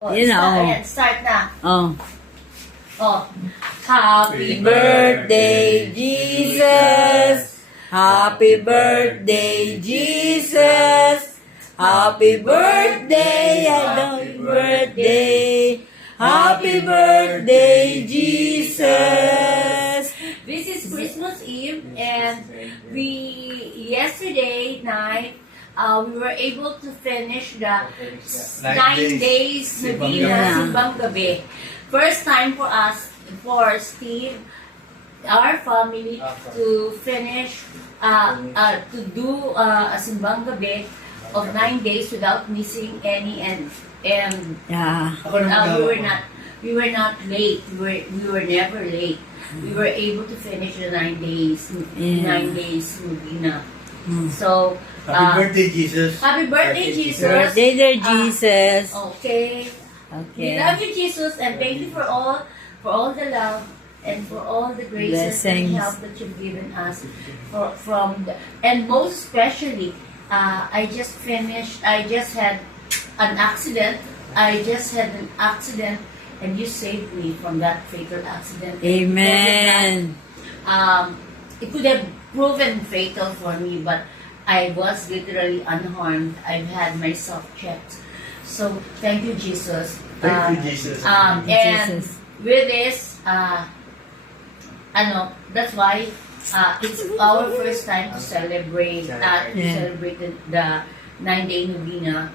Oh, You know. Ayan, start na. Oh. Oh. Happy birthday, Jesus. Happy birthday, Jesus. Happy birthday, happy birthday. Happy birthday, Jesus. This is Christmas Eve, and yesterday night, we were able to finish the 9 days Simbang Gabi. First time for us, for Steve, our family, to finish, to do a Simbang Gabi of 9 days without missing any, and Yeah. we were not late. We were never late. We were able to finish the 9 days, 9 days Novena. So, Happy birthday, Jesus. Happy birthday, Jesus. Birthday there, Jesus. Okay. We Okay. love you, Jesus, and thank you for all the love and for all the graces and Blessings. help that you've given us. And most especially, I just had an accident. And you saved me from that fatal accident. Amen. It could have proven fatal for me, but I was literally unharmed. I've had myself checked. So, thank you, Jesus. Thank you, Jesus. And Jesus. with this, that's why it's our first time to celebrate, the 9-day Novena.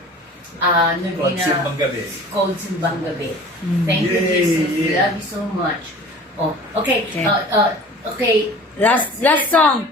Simbang Gabi. Called Simbang Gabi. Thank you, Yay. Jesus. We love you so much. Oh, okay. Okay. Okay. Last Yes, song.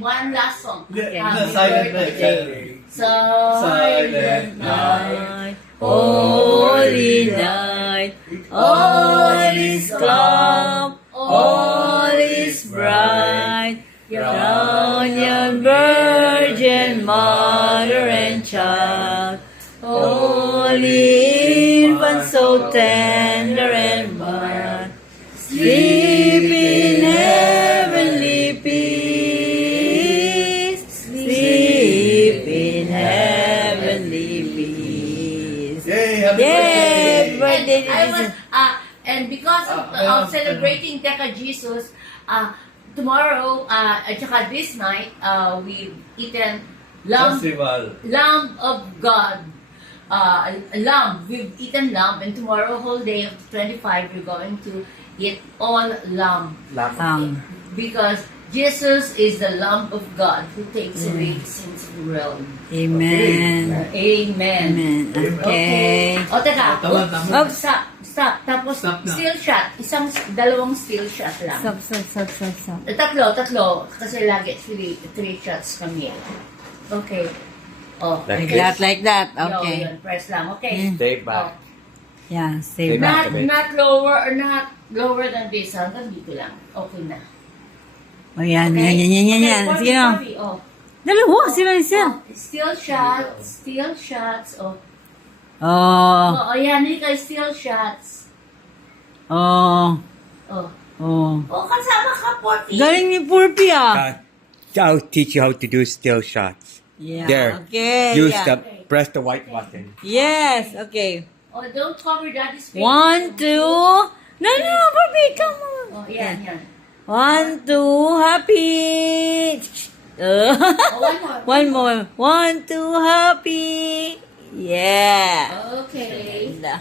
one last song. Silent night. Silent Night, holy night, all is calm, all is bright. Crown young Virgin Mother and Child, holy infant, so tender and mild, sleep in heavenly peace, sleep in heavenly peace. Yay! Happy Yay! birthday! Birthday, And because of celebrating Teka Jesus, tomorrow, at saka this night, we've eaten Festival. lamb of God. Lamb. We've eaten lamb, and tomorrow, whole day of 25, we're going to eat all lamb. Because Jesus is the Lamb of God who takes away the sins of the world. Amen. Amen. Amen. Okay. O, teka. Tama. Oops. Stop. Tapos, Stop na. steel shot. Dalawang steel shot lang. Stop. Tatlo. Kasi lagi three shots kami. Okay. Oh. Like that. Okay. Yun, press lang. Okay. Stay back. Yeah, stay Stay back. back. Not lower than this. Hanggang dito lang. Okay na. O yan. Okay? Yan. Okay, Sige na. Bobby, oh. Dalawa, sila. Steel shots. Oh. Oh. Oh, yan. Ika, steel shots. Oh. Oh. Oh. Oh, kasama ka, Porty. Galing ni Purpy ah. I'll teach you how to do still shots. Yeah. There. Okay. Use yeah. press the white button. Yes. Okay. Oh, don't cover daddy's face. 1, 2. No, Purpy, come on. Oh, yan. 1, 2, happy. Oh, one more. 1 more. 1, 2, happy. Yeah. Okay. Ganda.